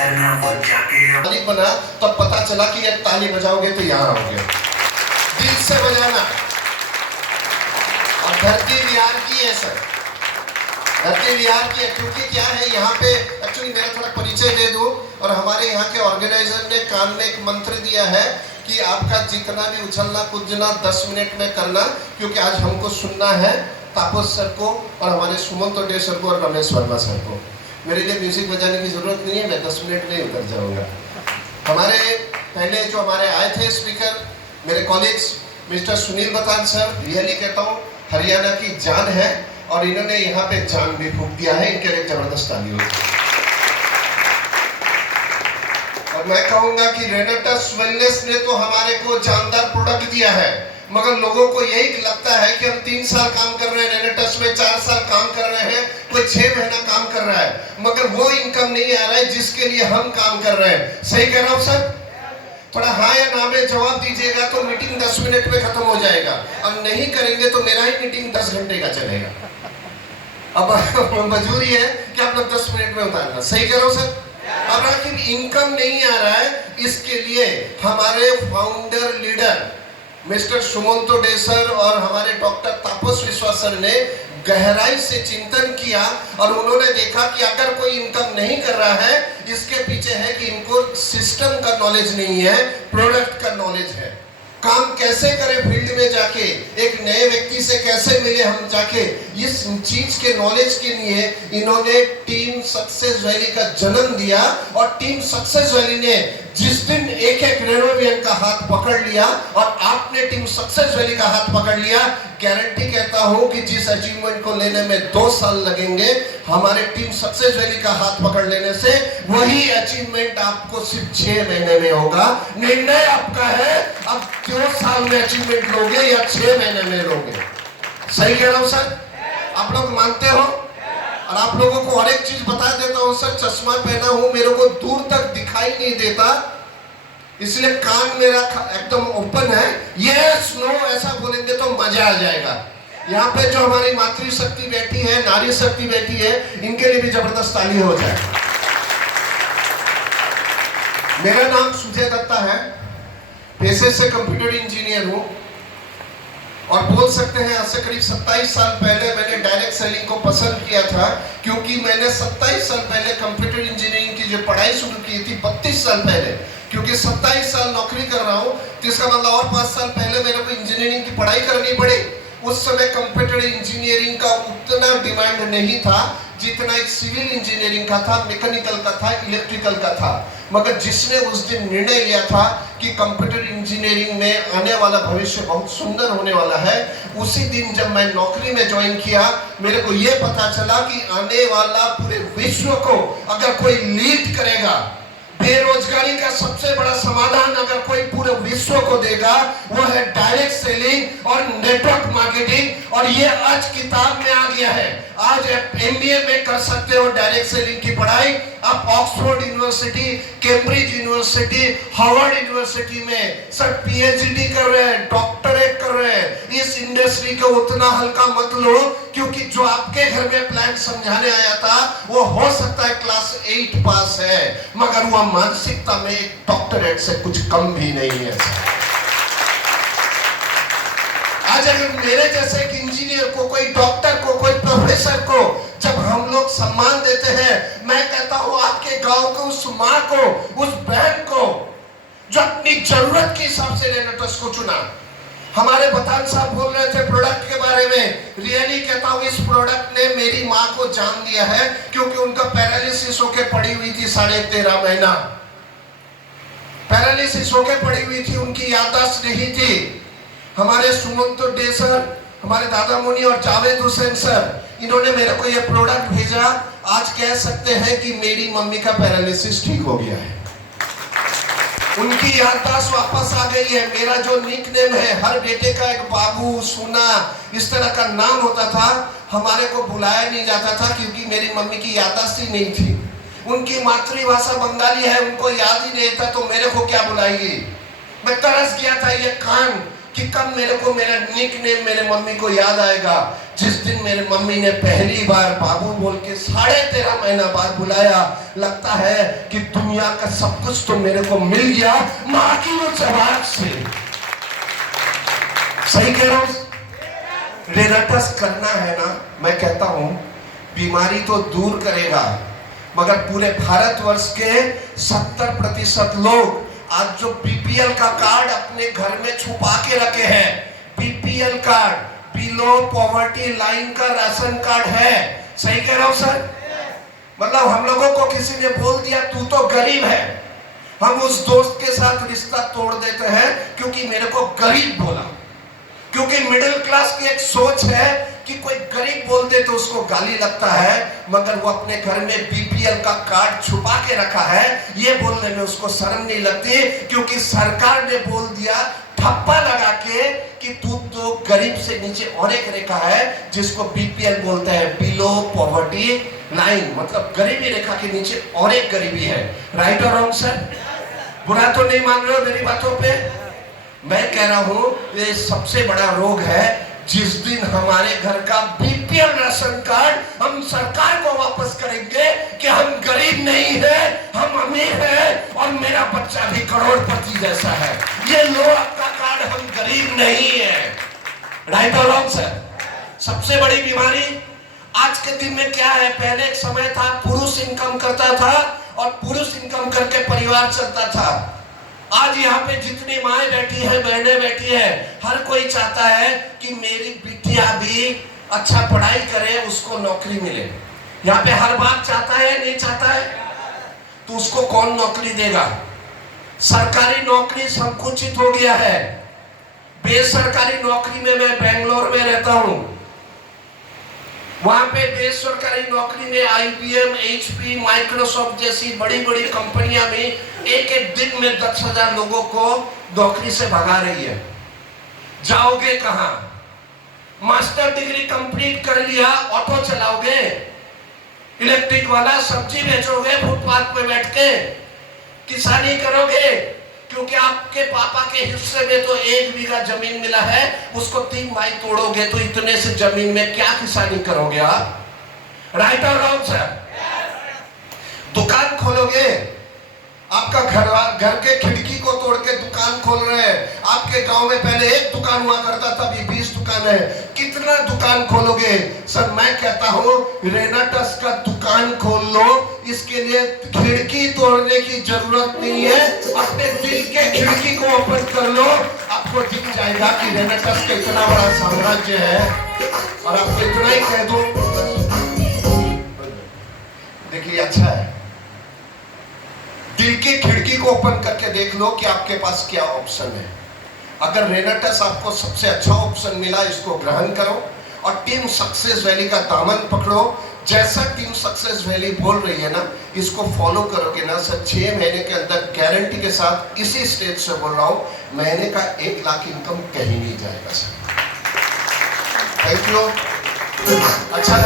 ताली बना तब पता चला कि ये ताली बजाओगे तो यहाँ आओगे, दिल से बजाना। और धरती बिहार की है सर, धरती बिहार की है, क्योंकि क्या है यहाँ पे एक्चुअली मेरा थोड़ा परिचय दे दूं। और हमारे यहाँ के ऑर्गेनाइजर ने कान में एक मंत्र दिया है कि आपका जितना भी उछलना कूदना 10 मिनट में करना, क्योंकि आज हमको सुनना है तापस सर को और हमारे सुमंत डे सर को और रमेश वर्मा सर को। मेरे लिए म्यूजिक बजाने की जरूरत नहीं है, मैं 10 मिनट में ही उतर जाऊंगा। हमारे पहले जो हमारे आए थे स्पीकर, मेरे college mister Sunil Batan sir, really कहता हूँ हरियाणा की जान है और इन्होंने यहाँ पे जान भी फूंक दिया है, इनके लिए जबरदस्त ताली हो। और मैं कहूंगा कि रेनेटस वेलनेस ने तो हमारे को जानदार प्रोडक्ट दिया है, मगर लोगों को यही लगता है कि हम 3 साल काम कर रहे हैं रेनेटस में, 4 साल काम कर रहे हैं, कोई 6 महीना काम कर रहा है, मगर वो इनकम नहीं आ रहा है जिसके लिए हम काम कर रहे हैं। सही कह रहा हूँ सर? थोड़ा हाँ या ना में जवाब दीजिएगा तो मीटिंग 10 मिनट में खत्म हो जाएगा, अब नहीं करेंगे तो मेरा ही मीटिंग 10 घंटे का चलेगा। अब मजबूरी है कि आप लोग 10 मिनट में उतारना। सही कह रहा हूँ सर? अब आखिर इनकम नहीं आ रहा है, इसके लिए हमारे founder leader mister Sumanto day sir और हमारे डॉक्टर तापस विश्वास सर ने गहराई से चिंतन किया और उन्होंने देखा कि अगर कोई इनकम नहीं कर रहा है, इसके पीछे है कि इनको सिस्टम का नॉलेज नहीं है, प्रोडक्ट का नॉलेज है। काम कैसे करें फील्ड में जाके, एक नए व्यक्ति से कैसे मिले हम जाके, इस चीज के नॉलेज के लिए इन्होंने टीम सक्सेस वैली का जन्म दिया। और टीम सक्सेस वैली ने जिस दिन एक रेनोवियन का हाथ पकड़ लिया और आपने टीम सक्सेस वैली का हाथ पकड़ लिया, गारंटी कहता हूं कि जिस अचीवमेंट को लेने में 2 साल लगेंगे, हमारे टीम सक्सेस वैली का हाथ पकड़ लेने से वही अचीवमेंट आपको सिर्फ 6 महीने में होगा। निर्णय आपका है, अब 2 साल में अचीवमेंट लोगे या 6 महीने में लोगे। सही कह रहा हूं सर? आप लोग मानते हो? और आप लोगों को और एक चीज बता देता हूं सर, चश्मा पहना हूं, मेरे को दूर तक दिखाई नहीं देता, इसलिए कान मेरा एकदम ओपन है। यस नो ऐसा बोलेंगे तो मजा आ जाएगा। यहाँ पे जो हमारी मातृशक्ति बैठी है, नारी शक्ति बैठी है, इनके लिए भी जबरदस्त ताली हो जाए। मेरा नाम सुजय दत्ता है, पेशे से कंप्यूटर इंजीनियर हूँ और बोल सकते हैं आज से करीब 27 साल पहले मैंने डायरेक्ट सेलिंग को पसंद किया था, क्योंकि मैंने 27 साल पहले कंप्यूटर इंजीनियरिंग की जो पढ़ाई शुरू की थी 32 साल पहले, क्योंकि 27 साल नौकरी कर रहा हूँ तो इसका मतलब और 5 साल पहले मेरे को इंजीनियरिंग की पढ़ाई करनी पड़ी। उस समय कंप्यूटर इंजीनियरिंग का उतना डिमांड नहीं था जितना एक सिविल इंजीनियरिंग का था, मैकेनिकल का था, इलेक्ट्रिकल का था। मगर जिसने उस दिन निर्णय लिया था कि कंप्यूटर इंजीनियरिंग में आने वाला भविष्य बहुत सुंदर होने वाला है, उसी दिन जब मैं नौकरी में ज्वाइन किया, मेरे को यह पता चला कि आने वाला पूरे विश्व को अगर कोई लीड करेगा, बेरोजगारी का सबसे बड़ा समाधान अगर कोई पूरे विश्व को देगा, वो है डायरेक्ट सेलिंग और नेटवर्क मार्केटिंग। और ये आज किताब में आ गया है। आज एमबीए में कर सकते हो डायरेक्ट सेलिंग की पढ़ाई। आप Oxford university, Cambridge university, Harvard university में सर पीएचडी कर रहे हैं, डॉक्टरेट कर रहे हैं। इस इंडस्ट्री को उतना हल्का मत लो, क्योंकि जो आपके घर में प्लान समझाने आया था वो हो सकता है क्लास 8 पास है, मगर वो मानसिकता में एक डॉक्टरेट से कुछ कम भी नहीं है। आज अगर मेरे जैसे एक इंजीनियर को, कोई डॉक्टर को, कोई प्रोफेसर को जब हम लोग सम्मान देते हैं, मैं कहता हूं आपके गांव को, उस माँ को, उस बहन को जो अपनी जरूरत के हिसाब से रेनेटस को चुना। हमारे बतान साहब बोल रहे थे प्रोडक्ट के बारे में, रियली कहता हूं इस प्रोडक्ट ने मेरी माँ को जान दिया है, क्योंकि उनका पैरालिसिस होके पड़ी हुई थी 13.5 महीना, पैरालिसिस होके पड़ी हुई थी, उनकी याददाश्त नहीं थी। हमारे सुमंतो डे सर, हमारे दादा मुनि और जावेद हुसैन सर, इन्होंने मेरे को ये प्रोडक्ट भेजा। आज कह सकते हैं कि मेरी मम्मी का पैरालिसिस ठीक हो गया है, उनकी याददाश्त वापस आ गई है। मेरा जो निकनेम है, हर बेटे का एक बाबू, सोना, इस तरह का नाम होता था, हमारे को बुलाया नहीं जाता था क्योंकि मेरी मम्मी की याददाश्त ही नहीं थी। उनकी मातृभाषा बंगाली है, उनको याद ही नहीं था, तो मेरे को क्या बुलाएगी। मैं तरस गया था ये कान कि कब मेरे को मेरा निकनेम मेरे मम्मी को याद आएगा। जिस दिन मेरे मम्मी ने पहली बार बाबू बोल के 13.5 महीना बाद बुलाया, लगता है कि दुनिया का सब कुछ तो मेरे को मिल गया माँ की वो जवाब से। सही कह रहा हूं? रेनाटस करना है ना, मैं कहता हूं बीमारी तो दूर करेगा, मगर पूरे भारतवर्ष के 70% लोग आज जो बीपीएल का कार्ड अपने घर में छुपा के रखे हैं, BPL card, below poverty line का राशन कार्ड है। सही कह रहा हूं सर? मतलब हम लोगों को किसी ने बोल दिया तू तो गरीब है, हम उस दोस्त के साथ रिश्ता तोड़ देते हैं क्योंकि मेरे को गरीब बोला। क्योंकि मिडिल क्लास की एक सोच है कि कोई गरीब बोल दे तो उसको गाली लगता है, मगर वो अपने घर में बीपीएल का कार्ड छुपा के रखा है, ये बोलने में उसको शर्म नहीं लगती, क्योंकि सरकार ने बोल दिया ठप्पा लगा के कि तू तो गरीब से नीचे और एक रेखा है जिसको बीपीएल बोलते हैं, बिलो पॉवर्टी लाइन, मतलब गरीबी रेखा के नीचे और एक गरीबी है। राइट और रॉन्ग सर? बुरा तो नहीं मान रहे हो मेरी बातों पे? मैं कह रहा हूं ये सबसे बड़ा रोग है। जिस दिन हमारे घर का बीपीएल राशन कार्ड हम सरकार को वापस करेंगे कि हम गरीब नहीं है, हम अमीर है और मेरा बच्चा भी करोड़पति जैसा है, ये लो आपका कार्ड, हम गरीब नहीं है। राइट और रॉन्ग सर? सबसे बड़ी बीमारी आज के दिन में क्या है? पहले एक समय था पुरुष इनकम करता था और पुरुष इनकम करके परिवार चलता था। आज यहाँ पे जितनी माएँ बैठी हैं, बहनें बैठी हैं, हर कोई चाहता है कि मेरी बिटिया भी अच्छा पढ़ाई करे, उसको नौकरी मिले। यहाँ पे हर बाप चाहता है, नहीं चाहता है? तो उसको कौन नौकरी देगा? सरकारी नौकरी संकुचित हो गया है। बेसरकारी नौकरी में, मैं बेंगलोर में रहता हूँ, वहां पे बेसरकारी नौकरी में आईबीएम, एचपी, माइक्रोसॉफ्ट जैसी बड़ी बड़ी कंपनियां भी एक एक दिन में 10,000 लोगों को नौकरी से भगा रही है। जाओगे कहां? मास्टर डिग्री कंप्लीट कर लिया, ऑटो चलाओगे, इलेक्ट्रिक वाला, सब्जी बेचोगे फुटपाथ पे बैठ के, किसानी करोगे, क्योंकि आपके पापा के हिस्से में तो 1 बीघा जमीन मिला है, उसको 3 भाई तोड़ोगे तो इतने से जमीन में क्या किसानी करोगे आप? राइट और रॉन्ग सर? दुकान खोलोगे, आपका घर के खिड़की को तोड़ के दुकान खोल रहे हैं। आपके गांव में पहले 1 दुकान हुआ करता था, अभी 20 दुकान है। कितना दुकान खोलोगे? सर मैं कहता हूं रेनाटस का दुकान खोल लो, इसके लिए खिड़की तोड़ने की जरूरत नहीं है, अपने दिल के खिड़की को ओपन कर लो, आपको दिख जाएगा कि रेनाटस का इतना बड़ा साम्राज्य है। और आपको इतना ही कह दो, देखिए अच्छा है, दिल की खिड़की को ओपन करके देख लो कि आपके पास क्या ऑप्शन है। अगर रेनाटस आपको सबसे अच्छा ऑप्शन मिला, इसको ग्रहण करो और टीम सक्सेस वैली का दामन पकड़ो। जैसा टीम सक्सेस वैली बोल रही है ना, इसको फॉलो करोगे ना सर, 6 महीने के अंदर गारंटी के साथ, इसी स्टेज से बोल रहा हूं, महीने का 1 लाख इनकम कहीं नहीं जाएगा सर। Thank you. अच्छा